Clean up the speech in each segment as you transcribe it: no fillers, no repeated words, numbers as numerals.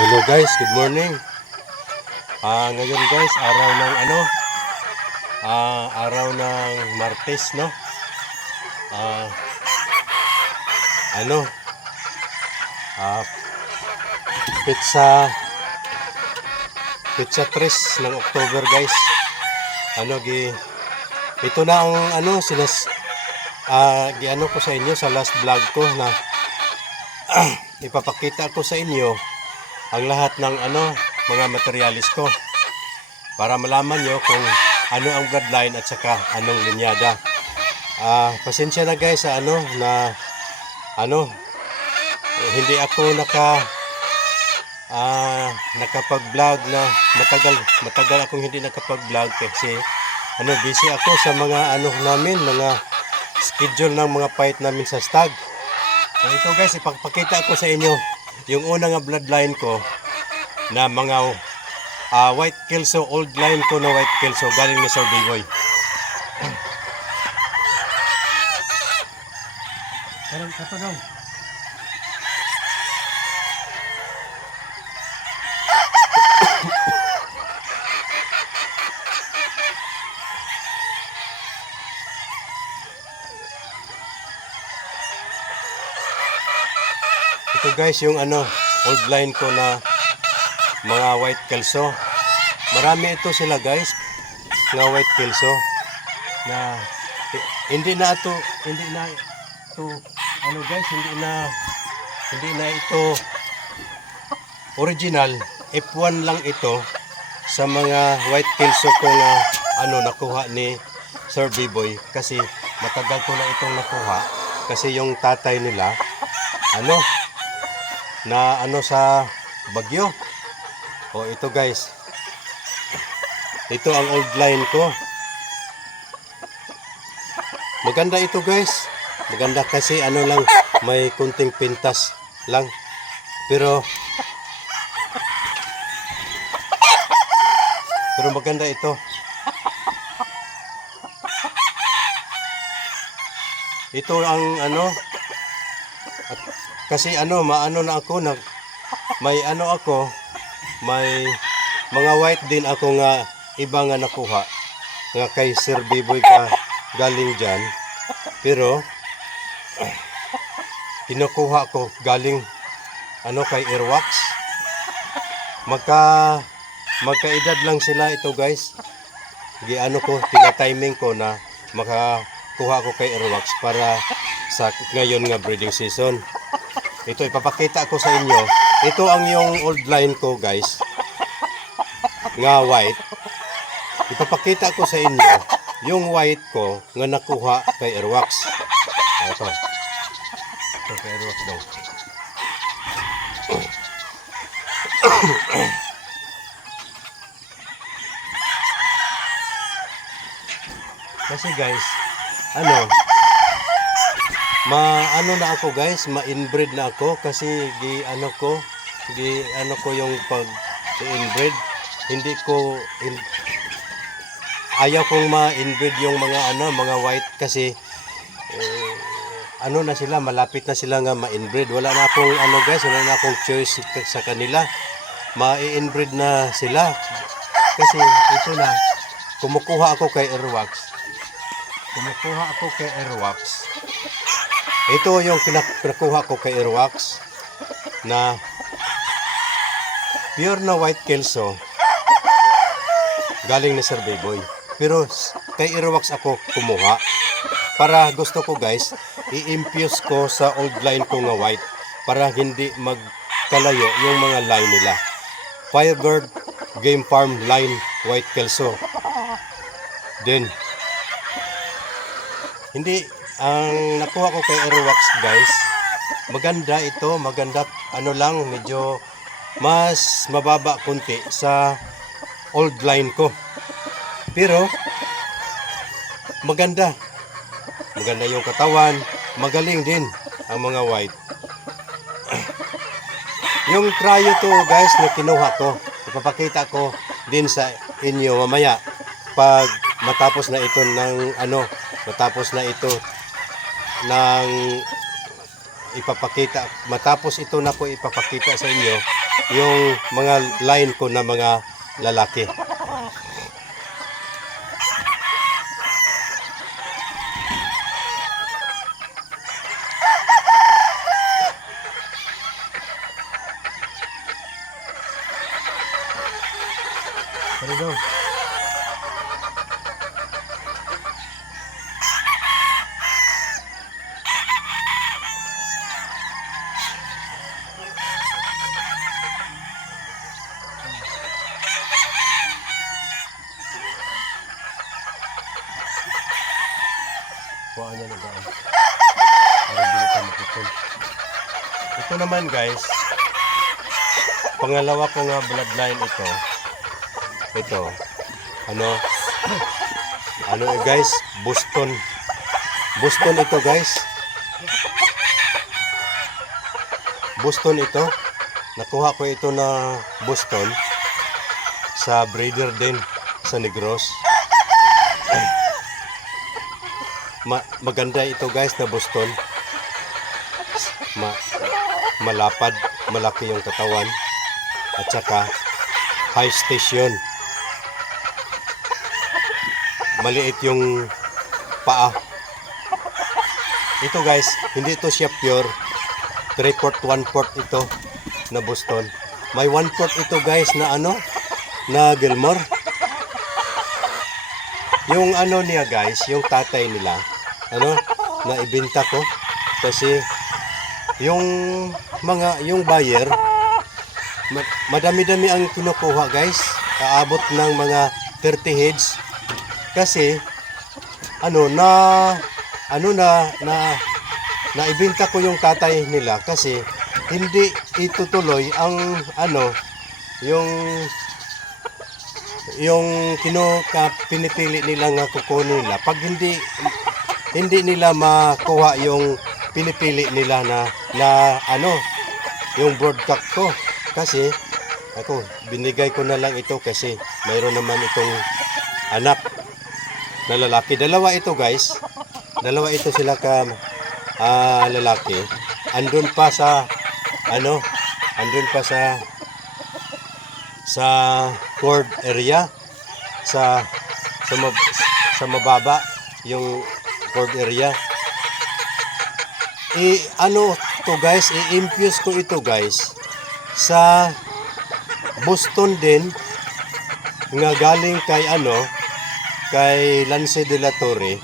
Hello guys, good morning. Ngayon guys, araw ng araw ng Martes, no? Ah, ano? Ah, pizza 3 ng October guys. Ito na ang giano ko sa inyo sa last vlog ko na ipapakita ko sa inyo ang lahat ng mga materialis ko para malaman nyo kung ano ang bloodline at saka anong linyada. Pasensya na guys sa hindi ako nakapag-vlog na matagal akong hindi nakapag-vlog kasi busy ako sa mga mga schedule ng mga fight namin sa stag. Ito guys, ipapakita ko sa inyo yung unang bloodline ko na mga white kelso, old line ko na white kelso galing na Sir Biboy. Karang kato daw. Ito guys yung old line ko na mga white kelso. Marami ito sila guys, mga white kelso na hindi na ito original. F1 lang ito sa mga white kelso ko na nakuha ni Sir Biboy kasi matagal ko na itong nakuha kasi yung tatay nila sa Bagyo. Ito guys, ito ang old line ko. Maganda ito guys, maganda kasi lang, may kunting pintas lang pero maganda ito. Ito ang kasi maano na ako may mga white din ako nga iba nga nakuha nga kay Sir Biboy ka galing dyan, pero kinukuha ko galing kay Airwax. Magkaedad lang sila ito guys. Tina-timing ko na makakuha ko kay Airwax para sa ngayon nga breeding season. Ito ipapakita ko sa inyo. Ito ang yung old line ko guys nga white. Ipapakita ko sa inyo yung white ko nga nakuha kay Airwax. Ito kay Airwax daw. Kasi guys na ako guys, ma-inbreed na ako kasi yung pag-inbreed. Ayaw kong ma-inbreed yung mga white kasi na sila, malapit na sila nga ma-inbreed. Wala na akong guys, wala na akong choice sa kanila. Ma-inbreed na sila kasi ito na, kumukuha ako kay Airwax. Ito yung pinakuha ko kay Airwax na pure na white kelso galing na Sir Biboy. Pero kay Airwax ako kumuha para gusto ko guys i-infuse ko sa old line ko nga white para hindi magkalayo yung mga line nila. Firebird Game Farm line white kelso. Then hindi ang nakuha ko kay Airwax guys, maganda ito, lang, medyo mas mababa kunti sa old line ko. Pero maganda yung katawan, magaling din ang mga white. Yung cryo to guys na kinuha ko, ipapakita ko din sa inyo mamaya pag matapos na ito ng ipapakita, matapos ito na ko ipapakita sa inyo yung mga line ko na mga lalaki. Ano daw? Kuha niya na ba? Para hindi ka maputol. Ito naman guys, pangalawa ko nga bloodline ito. Ito, ano guys, Boston. Boston ito guys. Boston ito. Nakuha ko ito na Boston sa breeder din sa Negros. Maganda ito guys na Boston. Malapad, malaki yung katawan at saka high station. Maliit yung paa. Ito guys, hindi ito siya pure 3/4, 1/4 ito na Boston. May 1/4 ito guys na ano, na Gilmore. Yung ano niya guys, yung tatay nila, ano, na ibenta ko kasi yung buyer madami-dami ang kinukuha guys. Aabot ng mga 30 heads. Kasi naibenta ko yung tatay nila kasi hindi itutuloy ang yung pinipili nila nga kukunin nila. Pag hindi nila makuha yung pinipili nila na yung broadcock ko. Kasi ako binigay ko na lang ito kasi mayroon naman itong anak na lalaki. Dalawa ito guys. Dalawa ito sila lalaki. Andun pa sa cord area sa mababa yung cord area. To guys, i-infuse ko ito guys sa Boston din nga galing kay Lance de la Torre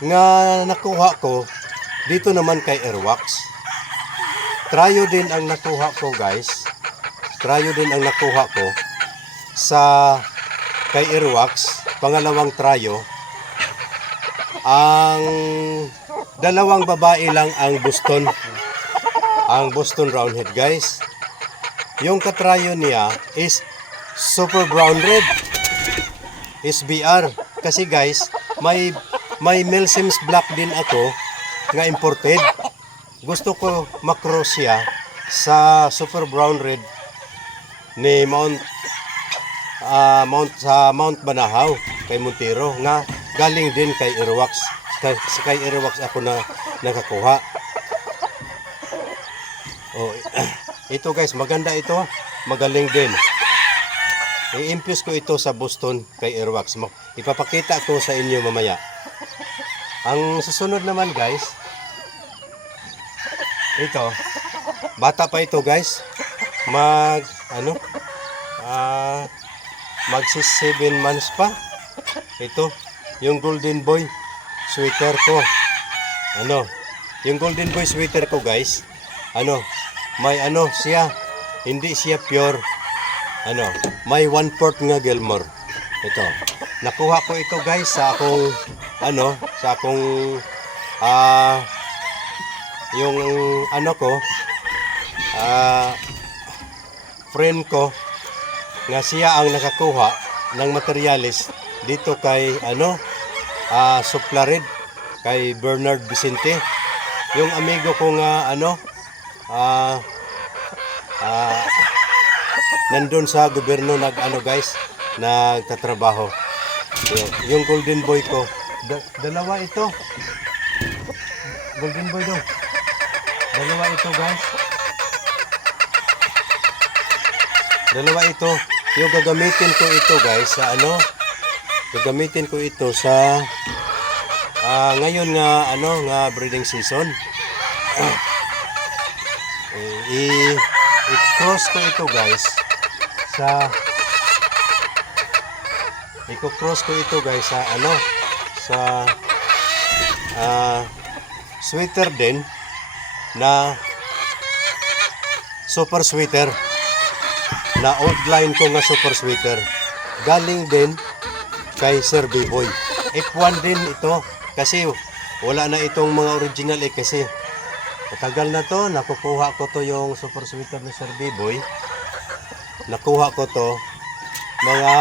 nga nakuha ko dito naman kay Airwax. Trayo din ang nakuha ko guys. Trayo din ang nakuha ko sa kay Airwax. Pangalawang trayo. Ang dalawang babae lang ang Boston. Ang Boston Roundhead guys. Yung katrayo niya is Super Brown Red. SBR. Kasi guys, may Milsims Black din ako nga imported. Gusto ko macross siya sa Super Brown Red ni Mount Banahaw kay Montero nga galing din kay Airwax. Kay Airwax ako na nakakuha. Oh, ito guys, maganda ito, magaling din. I-infuse ko ito sa Boston kay Airwax. Ipapakita ko sa inyo mamaya. Ang susunod naman guys, ito, bata pa ito guys. Magsi 7 months pa. Ito, yung Golden Boy sweater ko. Yung Golden Boy sweater ko guys. May siya, hindi siya pure. May 1/4 nga Gilmore. Ito. Nakuha ko ito guys sa akong yung friend ko nga siya ang nakakuha ng materialis dito kay Suplared, kay Bernard Vicente. Yung amigo ko nga nandun sa gobyerno guys, nagtatrabaho. Yung Golden Boy ko, dalawa ito. Golden Boy daw. Dalawa ito guys. Dalawa ito. Yung gagamitin ko ito guys sa ano? Gagamitin ko ito sa ngayon nga ano nga breeding season. I-cross ko ito guys sa i-cross ko ito guys sa ano sa sweater din na super sweater na outline ko nga super sweater galing din kay Sir B-Boy. F1 din ito kasi wala na itong mga original kasi matagal na to. Nakukuha ko to yung super sweater ni Sir B-Boy. Nakuha ko to mga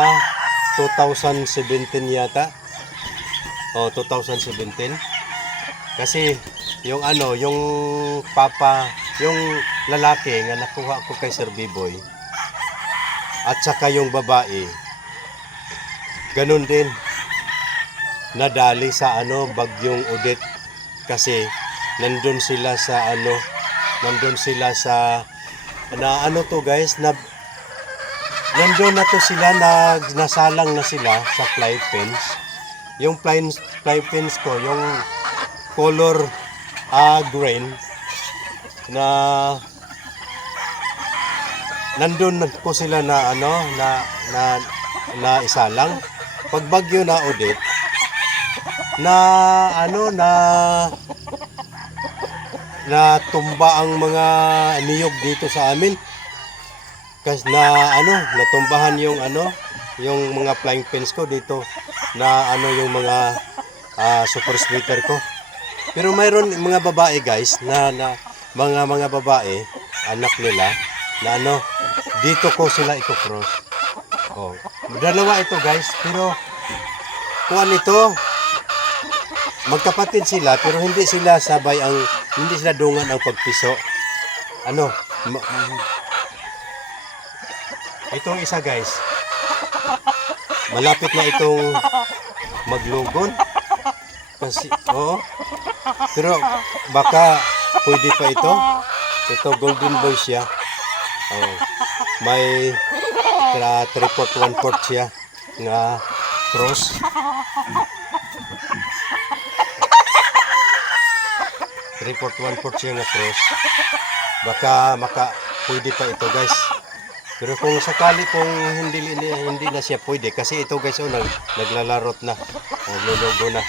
2017 yata. O 2017. Kasi yung ano, yung papa, yung lalaki nga nakuha ko kay Sir B-Boy at saka yung babae ganun din nadali sa ano bagyong Odette kasi nandun sila sa ano na ano to guys na nandun na to sila nasalang na sila sa fly pens. Yung fly pens ko yung color green na nandun ko sila na ano na isalang pag bagyo na Odette na ano na tumba ang mga niyog dito sa amin kasi na ano natumbahan yung ano yung mga flying pins ko dito na ano yung mga super sweater ko. Pero mayroon mga babae guys na mga babae anak nila na ano dito ko sila i-cross. Oh, dalawa ito guys pero kuan ito magkapatid sila pero hindi sila sabay hindi sila dungan ang pagpiso. Ano itong isa guys malapit na itong maglugon kasi oo pero baka pwede pa ito golden boy siya. Oh, may 3/4 1/4 siya nga cross. Report 1/4 siya nga cross. Baka pwede pa ito guys. Pero kung sakali kung hindi na siya pwede kasi ito guys naglalarot na. Naglulugo na.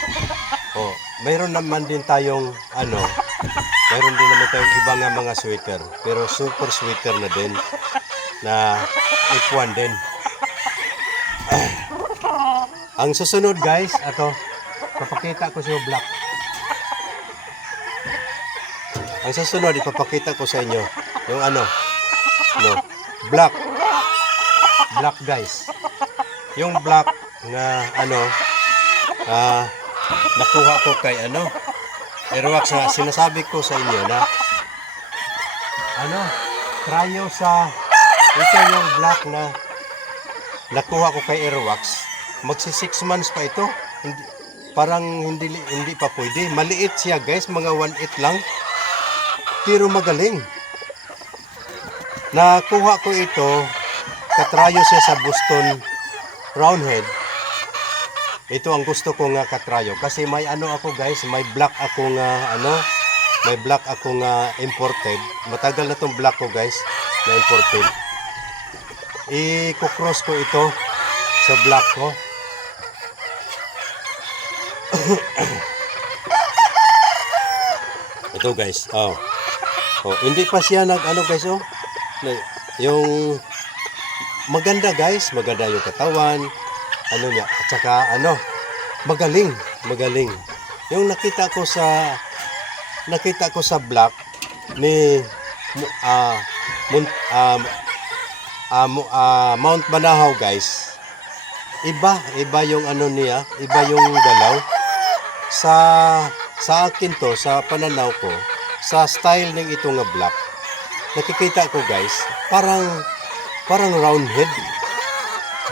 Oh, mayroon naman din tayong mayroon din naman tayong iba nga mga sweater. Pero super sweater na din na F1 din. Ang susunod guys, papakita ko sa black. Ang susunod ipapakita ko sa inyo yung black guys. Yung black na nakuha ko kay Airwax na sinasabi ko sa inyo na tryo sa ito yung black na nakuha ko kay Airwax. Magsi 6 months pa ito. Parang hindi pa pwede. Maliit siya guys, mga 1/8 lang. Pero magaling. Nakuha ko ito, katrayo siya sa Boston Roundhead. Ito ang gusto ko nga katrayo kasi may ako guys, may black ako nga imported. Matagal na tong black ko guys na imported. I-cross ko ito sa black ko. Ito guys, hindi pa siya guys, yung maganda guys, maganda yung katawan, niya, at saka magaling. Yung nakita ko sa black ni Mount Banahaw guys. Iba yung niya, iba yung galaw. Sa akin to, sa pananaw ko, sa style ng ito nga black, nakikita ko guys, parang round head,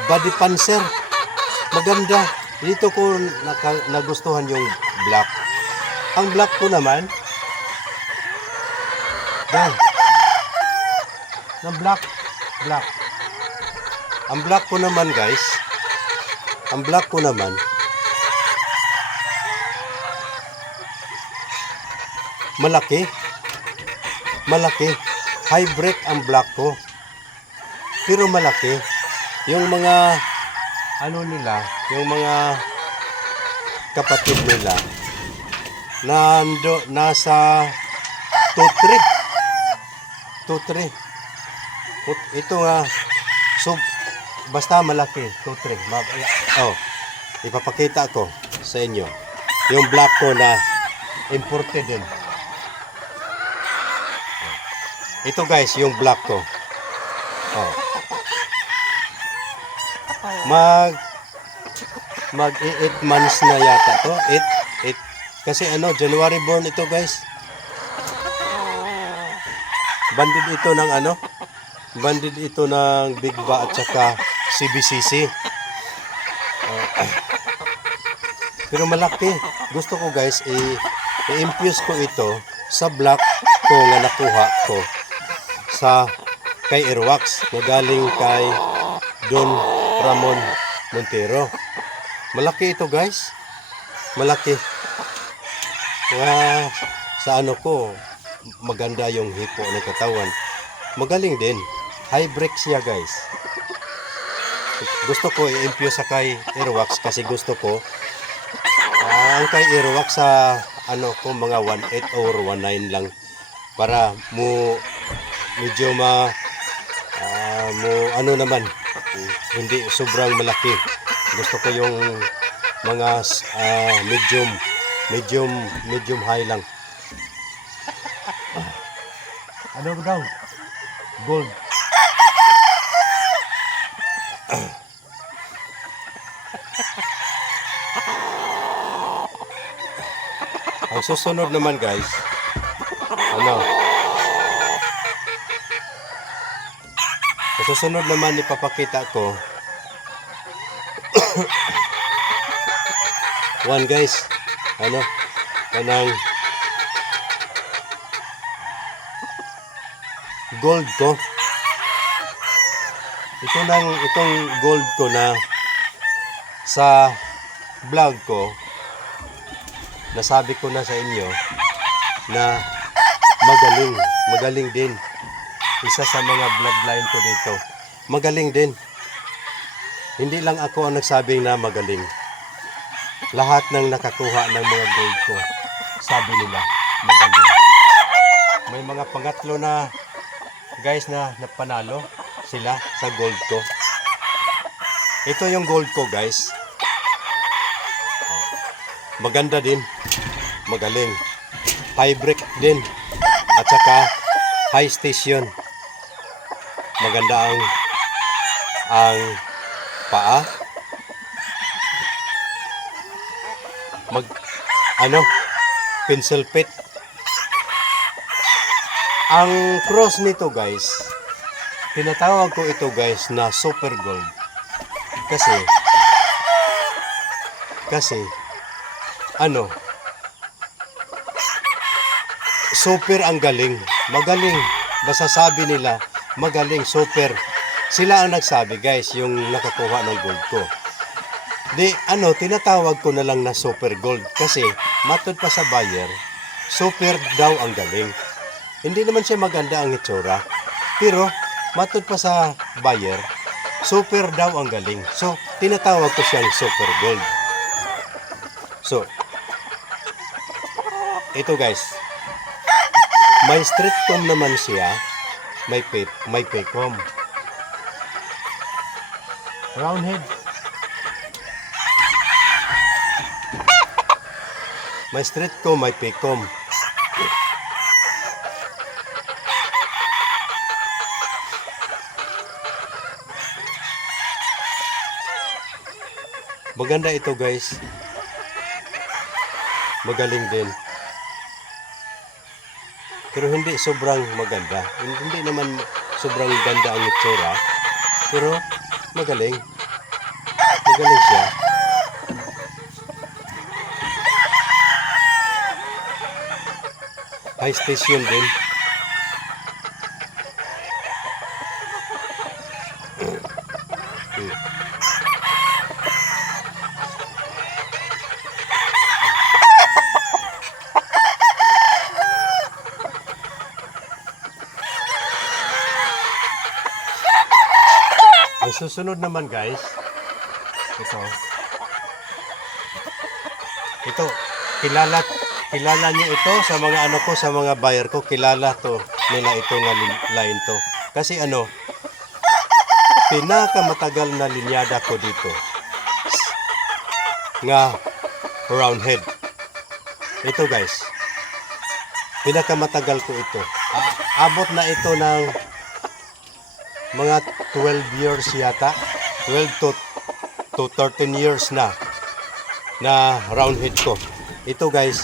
body panzer, maganda. Dito ko nagustuhan yung black. Ang black ko naman, Yan. Ng black. Black. Ang black ko naman guys. Ang black ko naman. Malaki. Malaki. Hybrid ang black ko. Pero malaki. Yung mga ano nila, yung mga kapatid nila nasa 2-3. Ito nga basta malaki 2-3. Oh, ipapakita ko sa inyo yung black ko na imported din. Ito guys, yung black ko. Oh. Mag 8 months na yata to. 8 kasi ano, January born ito guys. Banded ito ng ano? Banded ito ng Big Ba at saka CBCC. Pero malaki. Gusto ko guys, i-infuse ko ito sa black ko na nakuha ko sa kay Airwax na galing kay Don Ramon Montero. Malaki ito guys. Malaki. Sa ano ko, maganda yung hipo ng katawan. Magaling din. Hybrid siya guys. Gusto ko i-infuse sa kay Airwax kasi gusto ko ang kay Airwax sa ano ko mga 1.8 or 1.9 lang para medyo ano naman hindi sobrang malaki. Gusto ko yung mga medium high lang. Ano daw? Gold. Ang susunod naman guys, ang susunod naman ipapakita ko one guys, kanang gold ko. Itong gold ko na sa vlog ko, nasabi ko na sa inyo na magaling din. Isa sa mga bloodline ko dito. Magaling din. Hindi lang ako ang nagsabing na magaling. Lahat ng nakakuha ng mga gold ko, sabi nila, magaling. May mga pangatlo na guys na napanalo sila sa gold ko. Ito yung gold ko guys. Maganda din. Magaling. Hybrid din. At saka high station. Maganda ang paa. Pencil pit. Ang cross nito guys, tinatawag ko ito guys na super gold. Kasi super ang galing. Magaling. Basta sabi nila, magaling, super. Sila ang nagsabi guys, yung nakakuha ng gold ko. Tinatawag ko na lang na super gold. Kasi, matod pa sa buyer, super daw ang galing. Hindi naman siya maganda ang itsura. Pero, matod pa sa buyer, super daw ang galing. So, tinatawag ko siyang super gold. So, ito guys, may street comb naman siya, may pecom. Round head. May street comb, may pecom. Maganda ito guys. Magaling din. Pero hindi sobrang maganda. Hindi naman sobrang ganda ang itsura. Pero magaling. Magaling siya. High station din. Ang susunod naman guys, ito. Ito, kilala niyo ito sa mga ano ko, sa mga buyer ko, kilala to nila ito nga line to. Kasi ano, pinakamatagal na linyada ko dito nga round head. Ito guys, pinakamatagal ko ito. Abot na ito ng mga 12 years yata. 12 to 13 years na round head ko. Ito guys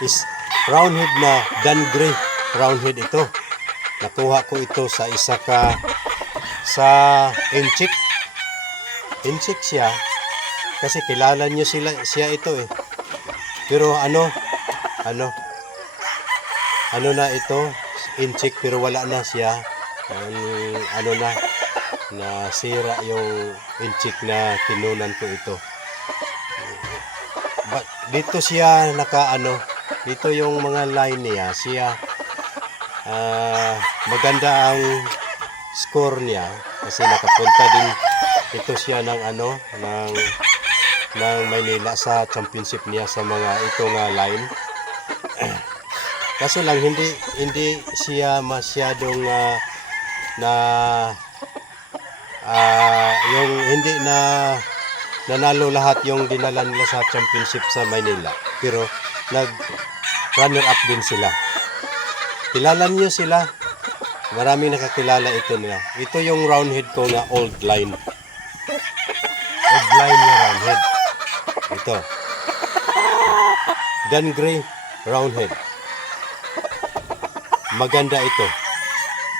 is round head na Dangri round head ito. Nakuha ko ito sa isa ka sa inchik. Inchik siya kasi kilala niyo siya ito eh. Pero ano na ito, inchik pero wala na siya. Ano na nasira yung inchik na kinunan ko ito. Dito siya dito yung mga line niya, siya maganda ang score niya kasi nakapunta din ito siya ng ng Maynila sa championship niya sa mga ito nga line. Kaso lang hindi siya masyadong yung hindi na nanalo lahat yung dinala nila sa championship sa Maynila. Pero nag runner up din sila. Kilala niyo sila. Maraming nakakilala ito nila. Ito yung round head ko na old line. Old line na round head. Ito. Dangri round head. Maganda ito.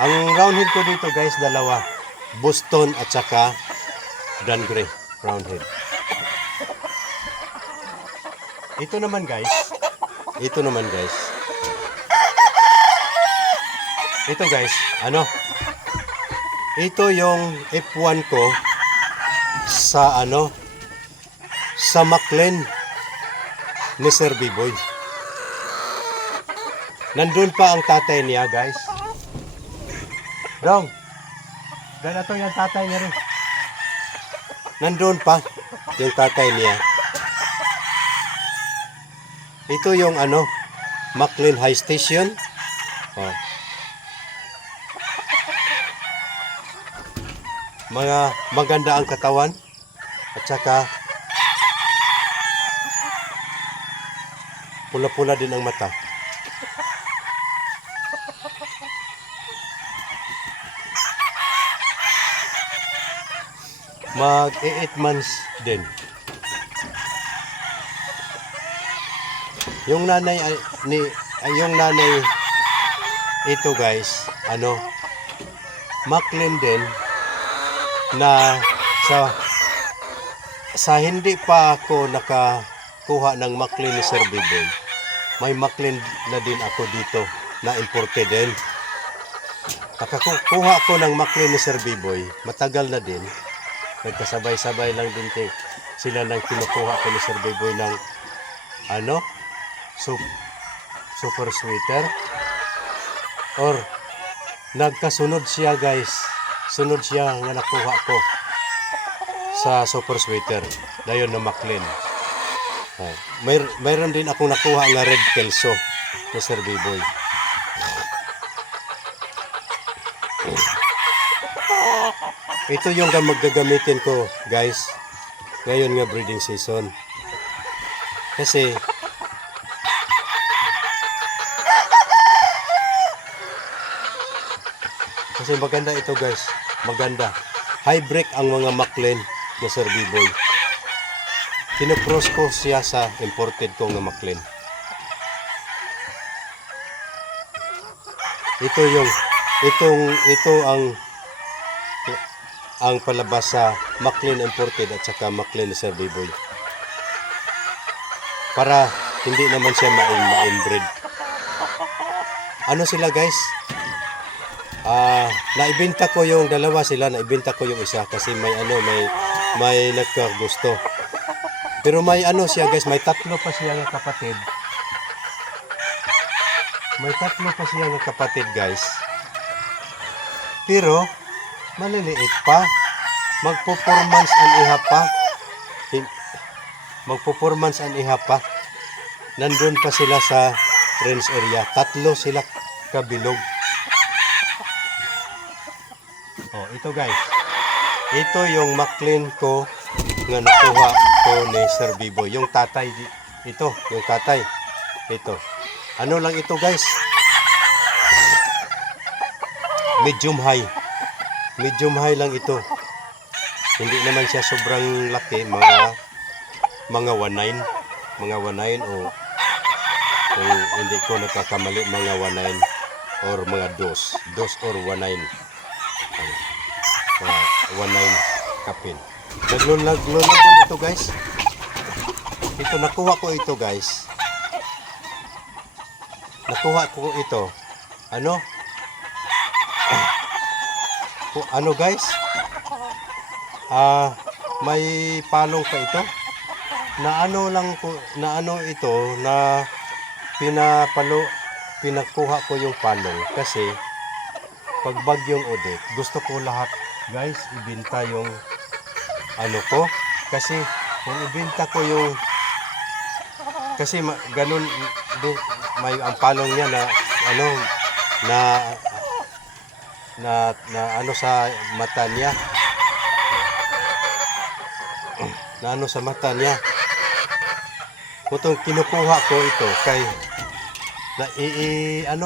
Ang round head ko dito guys, dalawa. Boston at saka Dangri round head. Ito naman guys. Ito guys, ito yung F1 ko sa sa McLean ni Sir B-Boy. Nandun pa ang tatay niya guys. Dong, ganito yung tatay niya rin. Nandun pa yung tatay niya. Ito yung McLean High Station. Oh. Maganda ang katawan at saka pula-pula din ang mata. Mag 8 months din. Yung nanay ito guys, McLean din na sa hindi pa ako nakakuha ng McLean ni Sir B-Boy. May McLean na din ako dito na imported din. Nakakuha ako ng McLean ni Sir B-Boy, matagal na din. Nagkasabay-sabay lang din sila nang kinukuha ko ni Sir B-Boy ng super sweater or nagkasunod siya guys. Sunod siya nga nakuha ko sa super sweater dayon na McLean. Mayroon din akong nakuha nga red kelso ni Sir B-Boy. Ito yung magagamitin ko guys ngayon nga breeding season. Kasi maganda ito guys. Maganda. High break ang mga McLean na Sir B-Boy. Kinocross ko siya sa imported ko nga McLean. Ito ang palabas sa McLean imported at saka McLean ni Sir B-Boy. Para hindi naman siya ma-inbreed. Sila guys? Naibenta ko yung dalawa sila, naibenta ko yung isa kasi may nagkagusto. Pero may siya guys, may tatlo pa siya ng kapatid. May tatlo pa siya ng kapatid guys. Pero maliliit pa. magpo-4 months ang iha pa. Magpo-4 months ang iha pa. Nandun pa sila sa range area. 3 sila kabilog. Oh, ito guys. Ito yung Maclean ko nga nakuha ko ni Sir Biboy. Yung tatay, ito, yung tatay. Ito. Ano lang ito guys? Medium high. Medium high lang ito. Hindi naman siya sobrang laki. Mga 19. Mga 19 o kung hindi ko nagkakamali, mga 19 or mga 2 or 19. 19 kapin. Naglunag ito guys. Ito nakuha ko ito guys. Nakuha ko ito. Ano? Ano guys? May palong pa ito. Na ano lang ko, na ano ito na pinakuha ko yung palong kasi pag bagyong Odette, gusto ko lahat guys ibenta yung ano ko kasi kung ibenta ko yung kasi ganun may ang palong niya na ano na ano sa mata niya na ano sa mata niya. Kung kinukuha ko ito kay na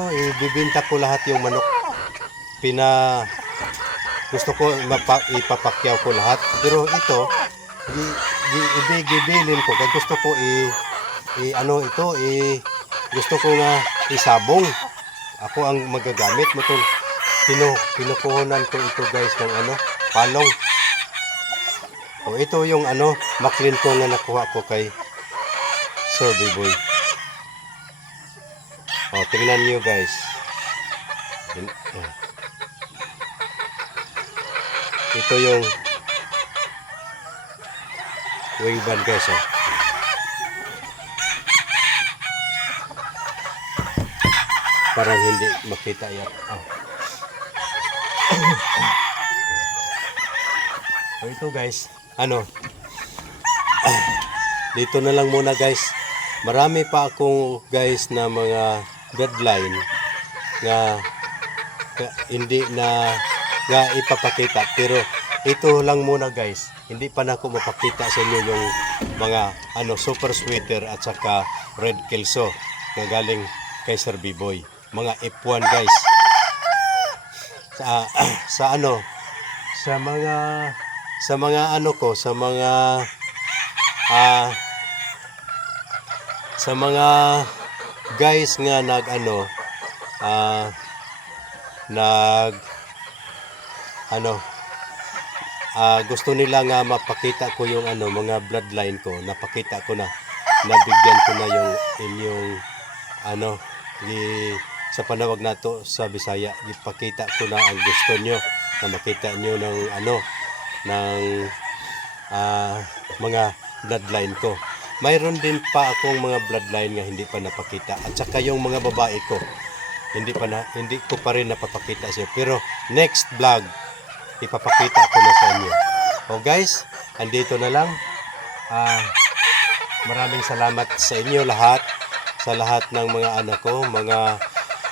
ibibenta ko lahat yung manok. Gusto ko ipapakyaw ko lahat, pero ito ibibilin ko kaya gusto ko gusto ko nga isabong. Ako ang magagamit mo tong pinukuhunan ko ito guys ng palong. O ito yung Maclean ko nga nakuha ko kay Sir Biboy. O tingnan niyo guys. Ito yung wing band guys. Parang hindi makita yan. Ito guys, dito na lang muna guys. Marami pa akong guys na mga deadline nga hindi na ipapakita, pero ito lang muna guys. Hindi pa na ako mapakita sa inyo yung mga super sweater at saka red kelso na galing kay Sir Biboy. Mga F1 guys. Sa mga guys nga gusto nila nga mapakita ko yung mga bloodline ko, napakita ko na, nabigyan ko na yung inyong sa panawag nato sa Bisaya, ipakita ko na ang gusto nyo na makita nyo ng mga bloodline ko. Mayroon din pa akong mga bloodline nga hindi pa napakita, at saka yung mga babae ko hindi ko pa rin napapakita siya, pero next vlog ipapakita ko na sa inyo. O guys, andito na lang. Maraming salamat sa inyo lahat, sa lahat ng mga anak ko, mga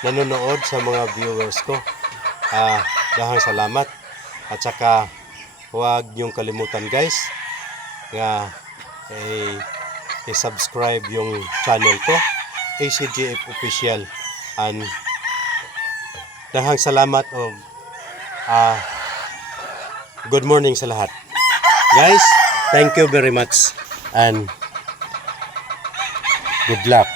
nanonood, sa mga viewers ko. Dahang salamat. At saka huwag niyong kalimutan guys nga i-subscribe yung channel ko, ACGF Official. And dahang salamat o good morning sa lahat. Guys, thank you very much and good luck.